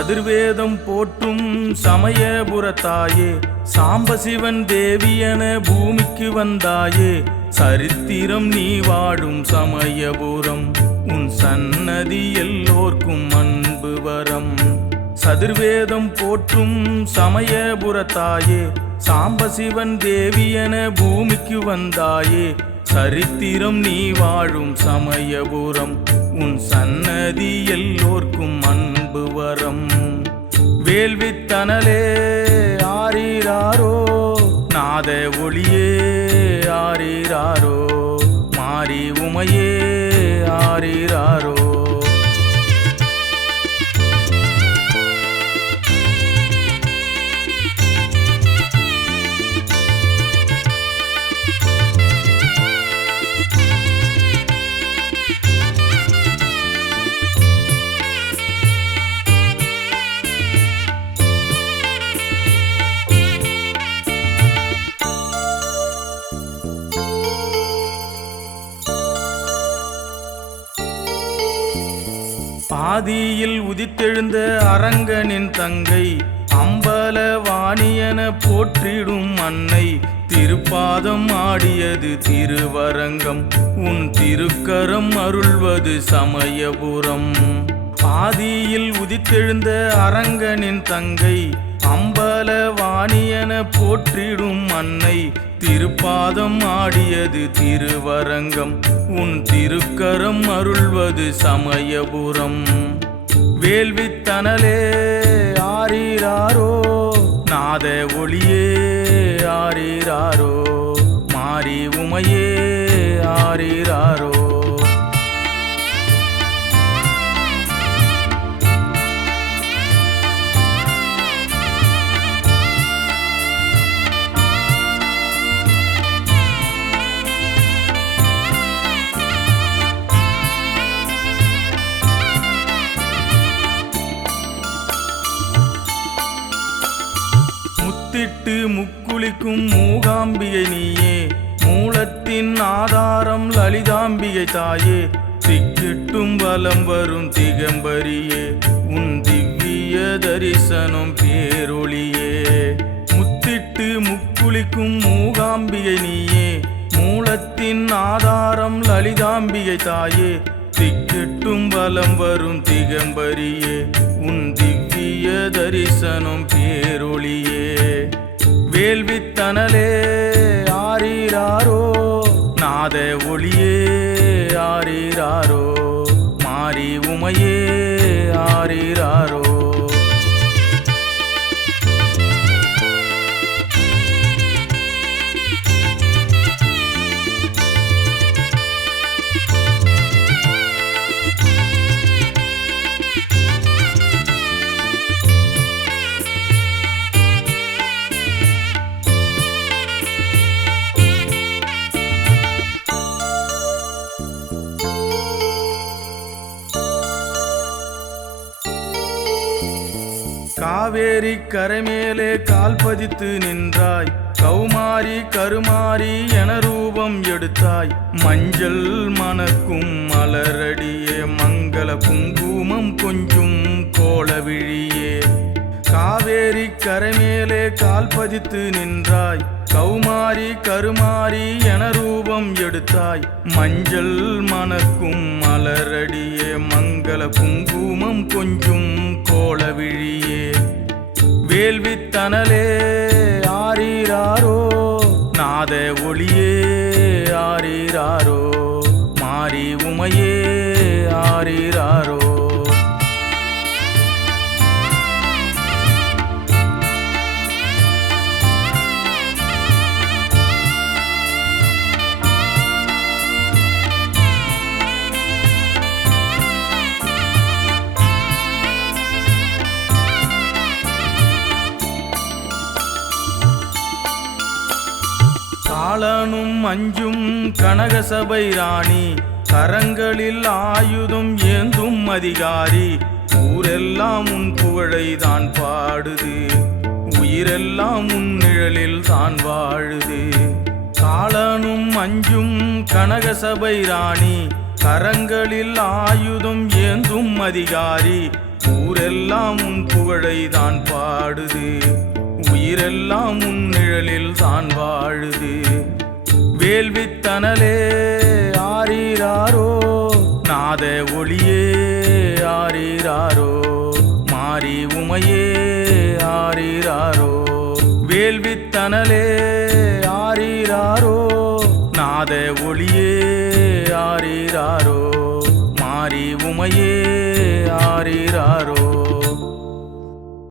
சதுர்வேதம் போற்றும் சமயபுரத்தாயே, சாம்பசிவன் தேவியன பூமிக்கு வந்தாயே, சரித்திரம் நீ வாழும் சமயபுரம், உன் சன்னதி எல்லோர்க்கும் அன்பு வரம். சதுர்வேதம் போற்றும் சமயபுரத்தாயே, சாம்பசிவன் தேவியன பூமிக்கு வந்தாயே, சரித்திரம் நீ வாழும் சமயபுரம், உன் சன்னதி எல்லோர்க்கும் அன்பு வரம். வேள்வித்தனலே ஆரீராரோ, நாத ஒளியே ஆரீராரோ, மாரி உமையே ஆரீராரோ. ஆதியில் உதித்தெழுந்த அரங்கனின் தங்கை, அம்பலவாணியன போற்றிடும் அன்னை, திருப்பாதம் ஆடியது திருவரங்கம், உன் திருக்கரம் அருள்வது சமயபுரம். ஆதியில் உதித்தெழுந்த அரங்கனின் தங்கை, அம்பலவாணியன போற்றிடும் அன்னை, திருப்பாதம் ஆடியது திருவரங்கம், உன் திருக்கரம் அருள்வது சமயபுரம். வேள்வித்தனலே ஆரீராரோ, நாத ஒளியே ஆரீராரோ, மாரி உமையே ஆரீராரோ. முத்திட்டு முக்குளிக்கும் மூகாம்பிகை நீயே, மூலத்தின் ஆதாரம் லலிதாம்பிகை தாயே, திக்கிட்டும் வலம் வரும் திகம்பரியே, உன் திவ்ய தரிசனம் பேரொளியே. முத்திட்டு முக்குளிக்கும் மூகாம்பிகை நீயே, மூலத்தின் ஆதாரம் லலிதாம்பிகை தாயே, திக்கிட்டும் வலம் வரும் திகம்பரியே, உன் திவ்ய தரிசனம் பேரொளியே. வேள்வித்தனலே ஆரீராரோ, நாத ஒளியே ஆரீராரோ, மாரி உமையே ஆரீராரோ. காவேரி கரைமேலே கால் பதித்து நின்றாய், கௌமாரி கருமாரி என ரூபம் எடுத்தாய், மஞ்சள் மணக்கும் மலரடியே, மங்கள குங்குமம் கொஞ்சும் கோலவிழியே. காவேரி கரைமேலே கால் பதித்து நின்றாய், கௌமாரி கருமாரி என ரூபம் எடுத்தாய், மஞ்சள் மணக்கும் மலரடியே, மங்கள குங்குமம் கொஞ்சும் கோலவிழியே. வேள்வித்தனலே ஆரீராரோ, நாத ஒளியே ஆரீராரோ, மாரி உமையே ஆரீராரோ. காலனும் அஞ்சும் கனகசபை ராணி, கரங்களில் ஆயுதம் ஏந்தும் அதிகாரி, ஊரெல்லாம் உன் புகழை தான் பாடுது, உயிரெல்லாம் உன் நிழலில் தான் வாழுது. காலனும் அஞ்சும் கனகசபை ராணி, கரங்களில் ஆயுதம் ஏந்தும் அதிகாரி, ஊரெல்லாம் உன் புகழை தான் பாடுது, உயிரெல்லாம் உன் நிழலில் தான் வாழுது. வேள்வித்தனலே ஆரீராரோ, நாத ஒளியே ஆரீராரோ, மாரி உமையே ஆரீராரோ. வேள்வித்தனலே ஆரீராரோ, நாத